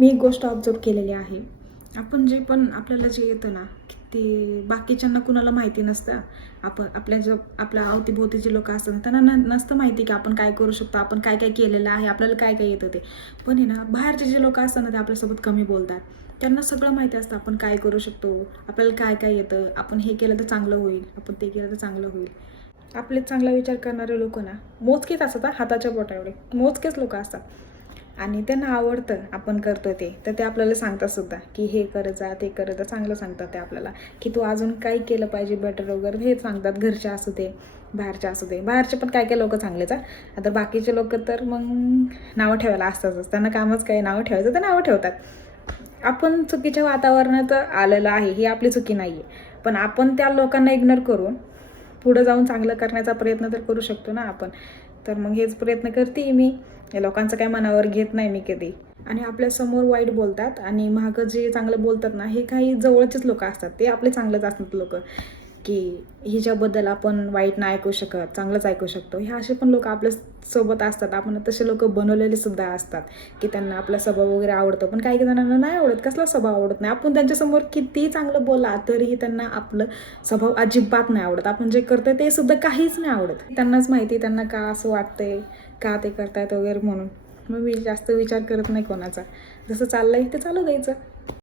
मी एक गोष्ट ऑब्झर्व केलेली आहे. आपण जे पण आपल्याला जे येतं ना, ते बाकीच्यांना कुणाला माहिती नसतं. आपण आपल्या अवतीभोवती जे लोकं असतात त्यांना नसतं माहिती की आपण काय करू शकतो, आपण काय काय केलेलं आहे, आपल्याला काय काय येतं ते. पण आहे ना, बाहेरचे जे लोकं असतात ना, ते आपल्यासोबत कमी बोलतात. त्यांना सगळं माहिती असतं आपण काय करू शकतो, आपल्याला काय काय येतं, आपण हे केलं तर चांगलं होईल, आपण ते केलं तर चांगलं होईल. आपले चांगला विचार करणारे लोकं ना, मोजकेच असतात हाताच्या बोटाएवढे. मोजकेच लोकं असतात. आणि त्यांना आवडतं आपण करतो ते, तर ते आपल्याला सांगतात सुद्धा की हे करत जा, ते करत जा. चांगलं सांगतात ते आपल्याला की तू अजून काय केलं पाहिजे बेटर वगैरे, हे सांगतात. घरचे असू दे, बाहेरचे असू दे. बाहेरचे पण काय काय लोक चांगलेच आहे. आता बाकीचे लोक तर मग नावं ठेवायला असतातच. त्यांना कामच काय नावं ठेवायचं, तर नावं ठेवतात. आपण चुकीच्या वातावरणात आलेलं आहे, ही आपली चुकी नाही आहे. पण आपण त्या लोकांना इग्नोर करून पुढं जाऊन चांगलं करण्याचा प्रयत्न तर करू शकतो ना आपण. तर मग हेच प्रयत्न करते मी. या लोकांचं काय मनावर घेत नाही मी कधी. आणि आपल्यासमोर वाईट बोलतात आणि मागं जे चांगलं बोलतात ना, हे काही जवळचेच लोकं असतात. ते आपले चांगलेच असतात लोकं, की हिच्याबद्दल आपण वाईट नाही ऐकू शकत, चांगलंच ऐकू शकतो. हे असे पण लोकं आपल्या सोबत असतात. आपण तसे लोकं बनवलेले सुद्धा असतात, की त्यांना आपला स्वभाव वगैरे आवडतो. पण काही जणांना नाही आवडत, कसला स्वभाव आवडत नाही. आपण त्यांच्यासमोर कितीही चांगलं बोला तरीही त्यांना आपलं स्वभाव अजिबात नाही आवडत. आपण जे करतोय ते सुद्धा काहीच नाही आवडत. त्यांनाच माहिती त्यांना का असं वाटतंय, का ते करतायत वगैरे म्हणून. मग मी जास्त विचार करत नाही कोणाचा. जसं चाललंय ते चालू द्यायचं.